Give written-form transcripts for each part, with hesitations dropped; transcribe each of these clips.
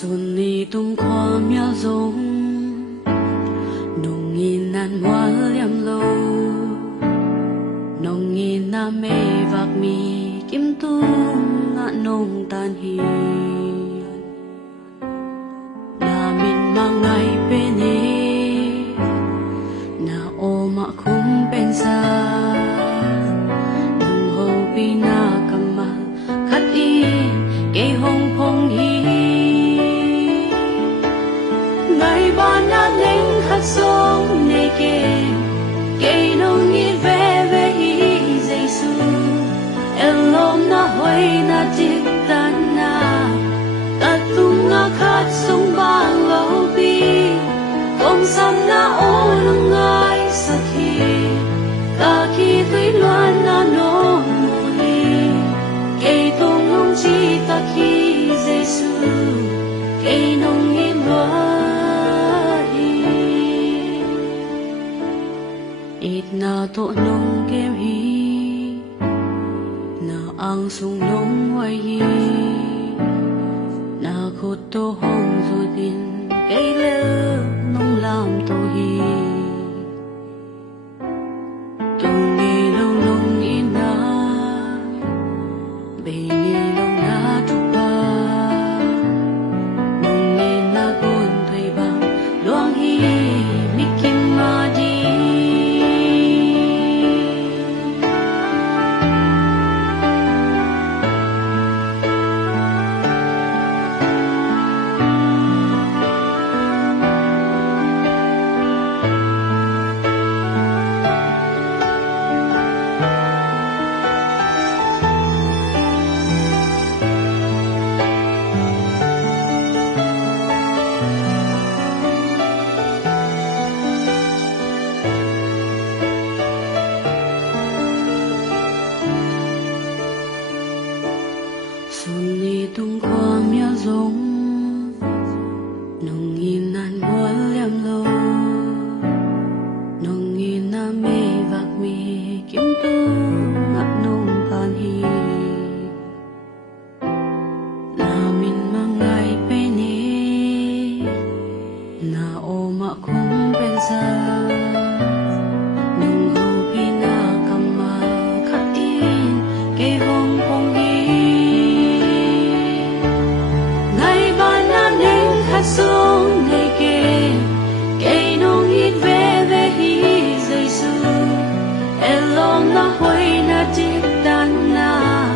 Xuân đi tung khoa mía giống nồng nghìn nan hoa liêm lâu nồng nghìn na mê vạc mi kim tu ngã nông tan hi na min mang ngày bên hi na ô ma khum bên xa nung hô pi na kama khát y cây hồng phong hi ngày ban na neng khát sông này kê cây nông nhị về về hi Giêsu elom na hoy na tik tan na tatung na khát sông bang lâu bi công sam na ô nung ngai sa khi ta khi thấy loan na nong hi cây tung nong chi ta khi Giêsu cây nong nhị ít na to nong kem hi na ang sung nong wai hi na khot to hong zo din cây lơ nong lam to hi tung ni long long ina be ni long na tu pa nong ni na gun thoi ba luang hi mi kim ma di Xuân đi tung khoa mía giống nồng nghìn nan hoa liêm lâu nồng nghìn na mê vạc mi kim tu ngã nông tan hi na min mang ngày bên hi na ô ma khum bên xa nung hô pi na kama khát in cây hồng phong hi sông này kê cây nông ít về về hi Giêsu elom na hoy na tik tan na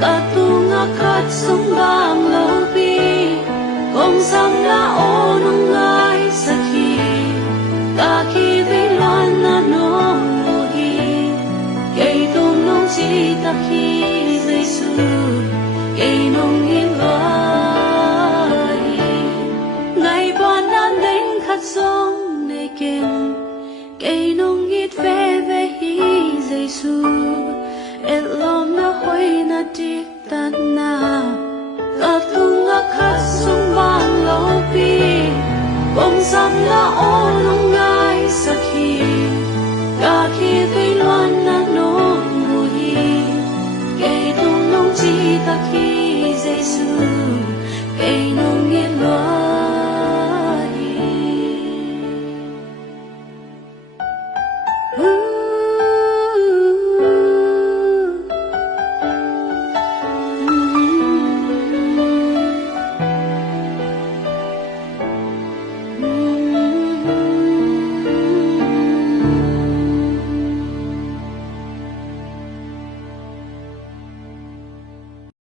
katung a khát sông bang lâu bi công sam na ô nung ngai sa khi ta khi với loan na nong mô hi cây tung nông chi ta khi Giêsu cây nông yên loan khát sông này keng cây nông ít về về hi Giêsu elom na hoy na tik tan na katung a khát sông bang lâu bi công sam na ô nong ngai sa khi cả khi thấy loan na nong mô hi cây tung nông chi ta khi Giêsu cây nông yên loan